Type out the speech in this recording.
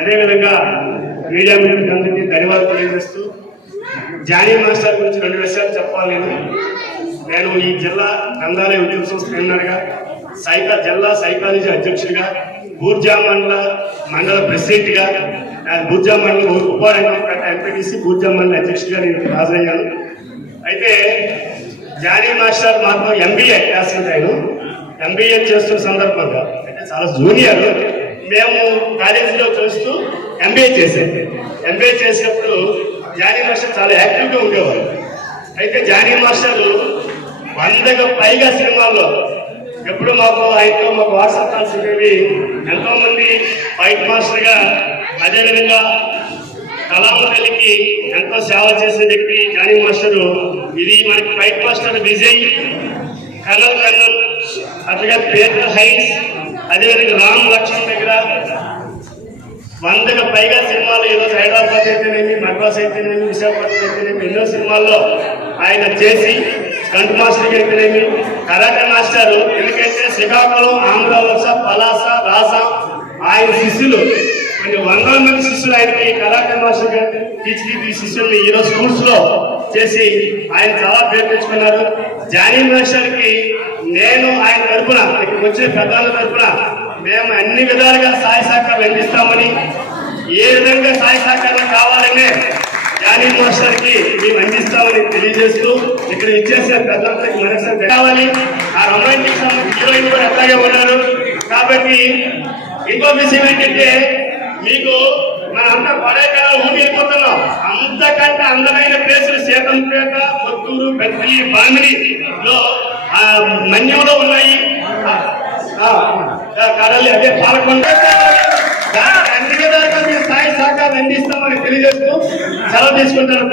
అదేవిధంగా మీడియా మిత్రులందరికీ ధన్యవాదాలు తెలియజేస్తూ జానీ మాస్టర్ గురించి 2 విషయాలు చెప్పాలి. నేను ఈ జిల్లా నందాలయ ఉద్యోగ సంస్థ కన్వీనర్గా, జిల్లా సైకాలజీ అధ్యక్షుడిగా, బూర్జా మండల ప్రెసిడెంట్గా, బూర్జా మండల ఉప ఎంపీటీసీ బూర్జా మండల అధ్యక్షుడిగా నేను హాజరయ్యాను. అయితే జానీ మాస్టర్ మాకు ఎంబీఏ క్లాస్ ఆయన ఎంబీఏ చేస్తున్న సందర్భంగా అంటే చాలా జూనియర్, మేము కాలేజీలో చూస్తూ ఎంబీఏ చేసాం. ఎంబీఏ చేసేప్పుడు జానీ మాస్టర్ చాలా యాక్టివ్గా ఉండేవారు. అయితే జానీ మాస్టర్ 100కు పైగా సినిమాల్లో ఎప్పుడు ఆయనతో మాకు వాట్సాప్ కాల్స్ ఉండేవి. ఎంతోమంది ఫైట్ మాస్టర్గా, అదేవిధంగా కళామతల్లికి ఎంతో సేవ చేసే వ్యక్తి జానీ మాస్టరు. ఇది మనకి ఫైట్ మాస్టర్ విజయ్, కన్నల్, అట్లాగే పేదర్ హైట్స్, అదేవిధంగా రామ్ లక్ష్మణ్ దగ్గర 100కు పైగా సినిమాలు ఈరోజు హైదరాబాద్ అయితేనేమి, మద్రాస్ అయితేనేమి, విశాఖపట్నం అయితేనేమి ఎన్నో సినిమాల్లో ఆయన చేసి స్టంట్ మాస్టర్కి అయితేనేమి, కరాటే మాస్టర్. ఎందుకంటే శ్రీకాకుళం, ఆంధ్రవలస, పలాస, రాస ఆయన శిష్యులు కొన్ని 100 మంది శిష్యులు ఆయనకి కరాటే మాస్టర్గా తీర్చిదిద్ది శిష్యుల్ని ఈరోజు స్కూల్స్ లో చేసి ఆయన చాలా పేరు తెచ్చుకున్నారు. జానీ మాస్టర్కి నేను ఆయన తరఫున, ఇక్కడికి వచ్చే పెద్దల తరఫున మేము అన్ని విధాలుగా సహాయ సహకారాలు అందిస్తామని, ఏ విధంగా సహాయ సహకారాలు కావాలనే జానీ మాస్టర్కి మేము అందిస్తామని తెలియజేస్తూ ఇక్కడ ఇచ్చేసే పెద్దలందరికీ మరొకసారి కావాలి. ఆ రొమాంటిక్ హీరోయిన్ కూడా అట్లాగే ఉన్నారు. కాబట్టి ఇంకో విషయం ఏంటంటే, మీకు మనంతా కొడైకెనాల్ ఊటి వెళ్ళిపోతున్నాం. అంతకంటే అందమైన ప్లేసులు సీతంపేట, కొత్తూరు, పెద్దపల్లి, బామిడిలో, మన్యంలో ఉన్నాయి. కడలి అదే పాలకొండ. అన్ని విధాలుగా మేము స్థాయి సహకారం అందిస్తామని తెలియజేస్తూ సెలవు తీసుకుంటాను.